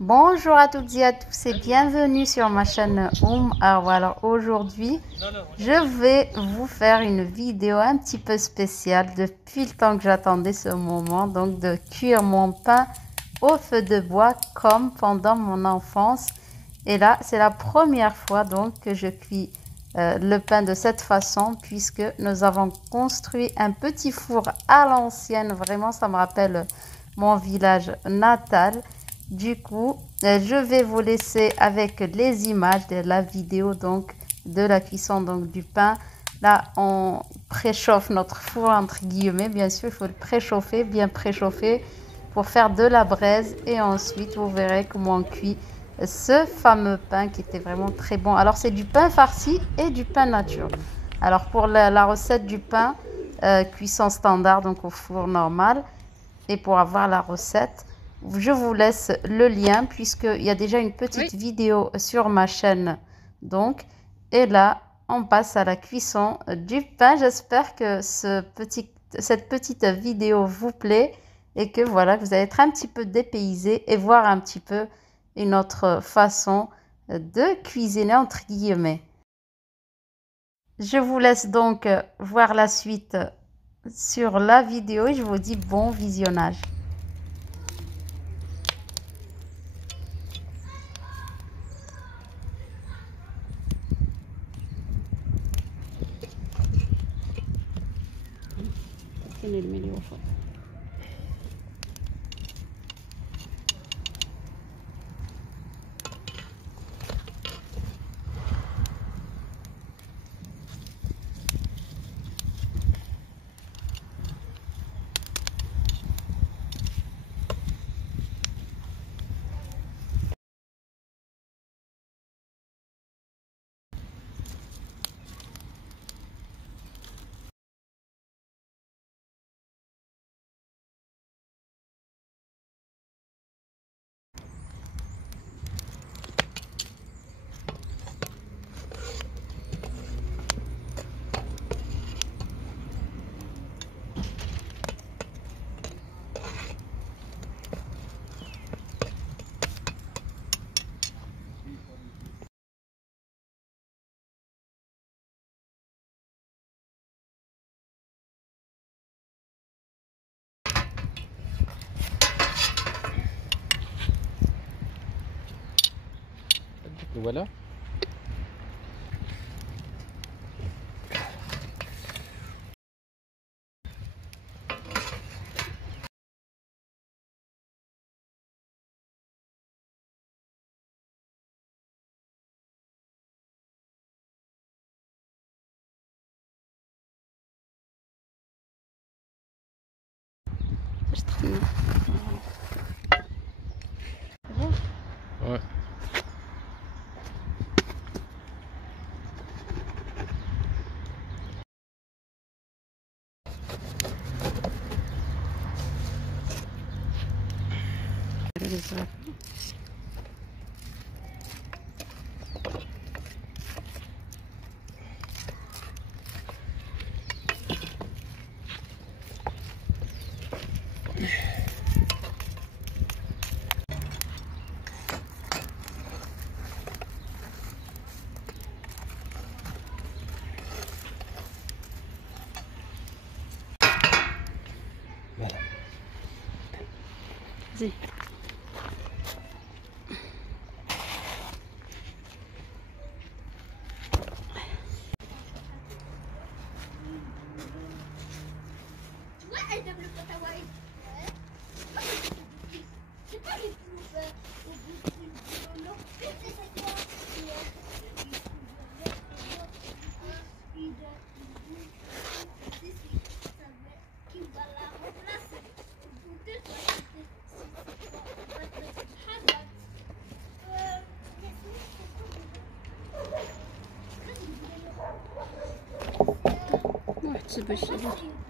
Bonjour à toutes et à tous et bienvenue sur ma chaîne Arwa. Alors aujourd'hui, je vais vous faire une vidéo un petit peu spéciale depuis le temps que j'attendais ce moment, donc de cuire mon pain au feu de bois comme pendant mon enfance. Et là, c'est la première fois donc que je cuis le pain de cette façon, puisque nous avons construit un petit four à l'ancienne. Vraiment, ça me rappelle mon village natal. Du coup, je vais vous laisser avec les images de la vidéo donc de la cuisson donc du pain. Là, on préchauffe notre four entre guillemets. Bien sûr, il faut le préchauffer, bien préchauffer pour faire de la braise. Et ensuite, vous verrez comment on cuit ce fameux pain qui était vraiment très bon. Alors, c'est du pain farci et du pain nature. Alors, pour la recette du pain, cuisson standard, donc au four normal. Et pour avoir la recette, je vous laisse le lien puisqu'il y a déjà une petite vidéo sur ma chaîne. Donc, et là, on passe à la cuisson du pain. J'espère que cette petite vidéo vous plaît et que voilà, vous allez être un petit peu dépaysé et voir un petit peu une autre façon de cuisiner entre guillemets. Je vous laisse donc voir la suite sur la vidéo et je vous dis bon visionnage. نرمي وفوق. Voilà. Ouais. Voilà. Si. واحد 7 شهور.